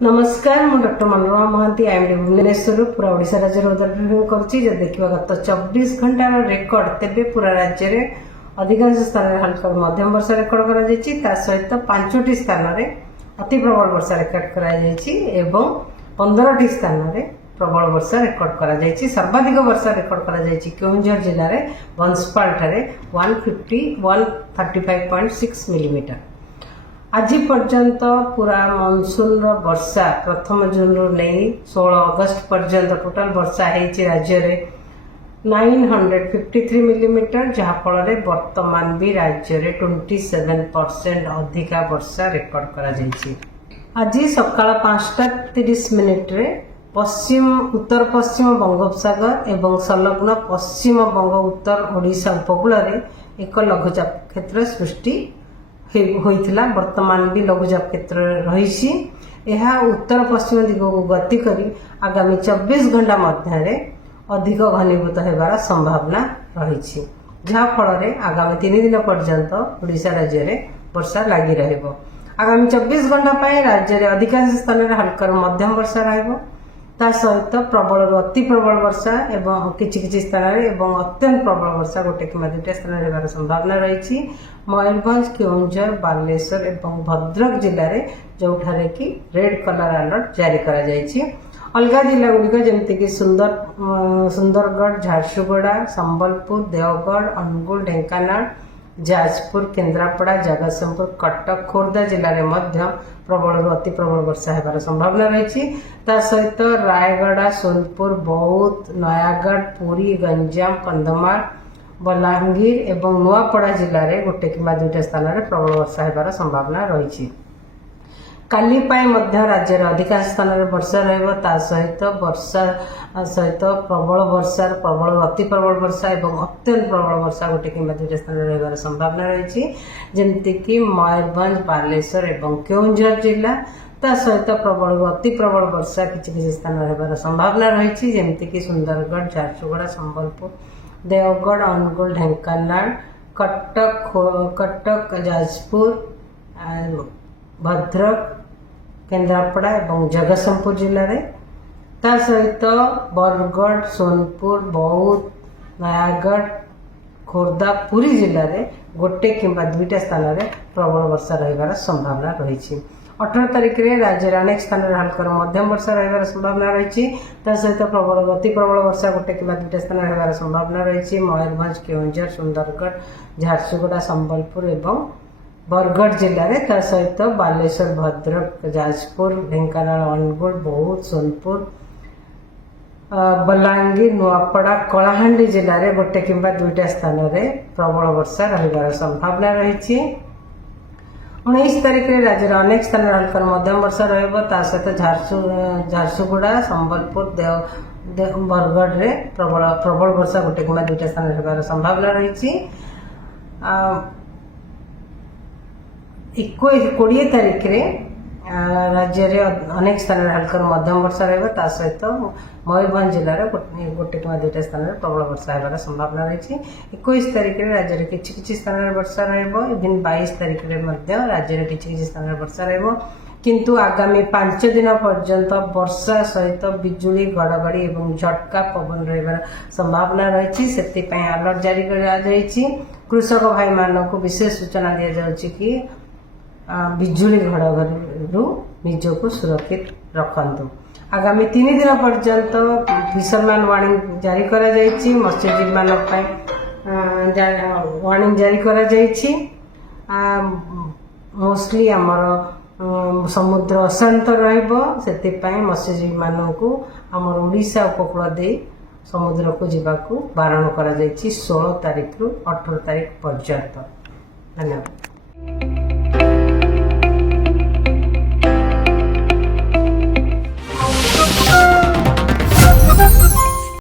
नमस्कार मु doctor Manorama Mahanti IMD Bhubaneswar पूरा ओडिशा राज्य रिव्यू करुच्ची देखा गत 24 घंटार रेकर्ड तेबे पूरा राज्य में अधिकांश स्थान में हल्का मध्यम वर्षा रेकर्ड कर सहित 5टी स्थान में अति प्रबल वर्षा रेकर्ड कर 15टी स्थान में प्रबल वर्षा रेकर्ड कर सर्वाधिक वर्षा रेकर्ड कर केउंझर जिले में बंसपाल ठारे 135.6 मिलीमीटर। आज पर्यंत पूरा मनसून वर्षा प्रथम जून रु नहीं 16 अगस्त पर्यंत टोटाल वर्षा है राज्य में 953 मिलीमीटर, जहाँफल वर्तमान भी राज्य में 27% अधिका वर्षा रेकर्ड कर आज सकाळ 5:30 पश्चिम उत्तर पश्चिम बंगोपसागर एवं संलग्न पश्चिम बंग उत्तर ओडिशा उपकूल एक लघुचाप क्षेत्र सृष्टि होइथिला। वर्तमान भी लघुचाप क्षेत्र रही उत्तर पश्चिम दिग को गति करी आगामी 24 घंटा मध्य अधिक घनीभूत होबार संभावना रही, जहाँफल आगामी 3 दिन पर्यंत ओडिशा राज्य में वर्षा लगी रहिबो। आगामी 24 घंटा पर राज्य में अधिकांश स्थान में हल्का मध्यम वर्षा रहिबो, ता सहित प्रबल अति प्रबल वर्षा एवं किछि स्थान में अत्यंत प्रबल वर्षा गोटे कि 2टा स्थान रहिबार संभावना रही। मयूरभंज, केउंझर, बालेश्वर एवं भद्रक जिले में जोठारे कि रेड कलर अलर्ट जारी करा जायछि। अलगा जिला गुड़िक जमीक सुंदरगढ़, झारसुगुड़ा, संबलपुर, देवगढ़, अनुगुल, ढेंकानाल, जाजपुर, केन्द्रापड़ा, जगतसिंहपुर, कटक, खोर्धा जिले में प्रबल अति प्रबल वर्षा होबार संभावना रही। सहित रायगढ़, सोनपुर, बौद्ध, नयागढ़, पुरी, गंजाम, कंधमाल, बलांगीर एवं नुआपड़ा जिले में गोटे कि 2टा स्थान में प्रबल वर्षा होबार संभावना रही। काली राज्य अधिकांश स्थान में वर्षा रहा सहित प्रबल वर्षा प्रबल अति प्रबल वर्षा एवं अत्यंत प्रबल वर्षा गोटे कि 2टा स्थान में रहिबार संभावना रही, जमीक मयूरभंज, बालेश्वर एवं केउंझर जिला ता सहित प्रबल अति प्रबल वर्षा किसी स्थान में रहिबार संभावना रही, जमीक सुंदरगढ़, झारसुगुड़ा, संबलपुर, देवगढ़, अनुगुल, ढेंकानाल, कटक, जाजपुर, भद्रक, केन्द्रापड़ा एवं जगतसिंहपुर जिले में ता सहित बरगढ़, सोनपुर, बौद्ध, नयागढ़, खोर्धा, पुरी जिले में गोटे कि 2टा स्थान में प्रबल वर्षा रहिबार संभावना रही। 18 तारिख में राज्य में अनेक स्थान में हल्का मध्यम वर्षा रहिबार संभावना रही, सहित प्रबल अति प्रबल वर्षा गोटे कि 2टा स्थान में रहिबार संभावना रही। मयूरभंज, केउंझर, सुंदरगढ़, झारसुगुड़ा, संबलपुर एवं बरगढ़ जिले में सहित बालेश्वर, भद्रक, जाजपुर, ढेंकानाल, अनुगुल, बौद्ध, सोनपुर, बलांगीर, नुआपड़ा, कलाहांडी जिले में गोटे कि 2टा स्थान में प्रबल वर्षा रहिबार संभावना रही। 19 तारिख में राज्य में अनेक स्थान में हल्का मध्यम वर्षा रहा सहित झारसुगुड़ा, संबलपुर, बरगढ़ में प्रबल वर्षा गोटे कि 2टा स्थान में रहिबार संभावना रही। 20 तारिख में राज्य में अनेक स्थान में हल्का मध्यम वर्षा रहा सहित मयूरभंज जिले में गोटे कि 2टा स्थान में प्रबल वर्षा होबार संभावना रही। 21 तारिख में राज्य में किछि स्थान में वर्षा इवन 22 तारिख में राज्य में किछि स्थान में वर्षा किंतु आगामी 5 दिन पर्यंत वर्षा सहित बिजुली, घड़घड़ी और झटका पवन रहिबार संभावना रही, से अलर्ट जारी कर कृषक भाई मानक विशेष सूचना दि जाउछि कि बिजुली घड़घड़ी निजको सुरक्षित रखंतु। आगामी 3 दिन पर्यंत फिशरमैन वार्निंग जारी करा जायछि, मत्स्यजीवी मानक वार्निंग जारी करा जायछि। मोस्टली आमर समुद्र अशांत रहिबो, सेतिपई मत्स्यजीवी मानकु आमर ओडिशा उपकूल दे समुद्र को जीवाकू बारण करा जायछि 16 तारिख रु 18 तारिख पर्यंत। धन्यवाद।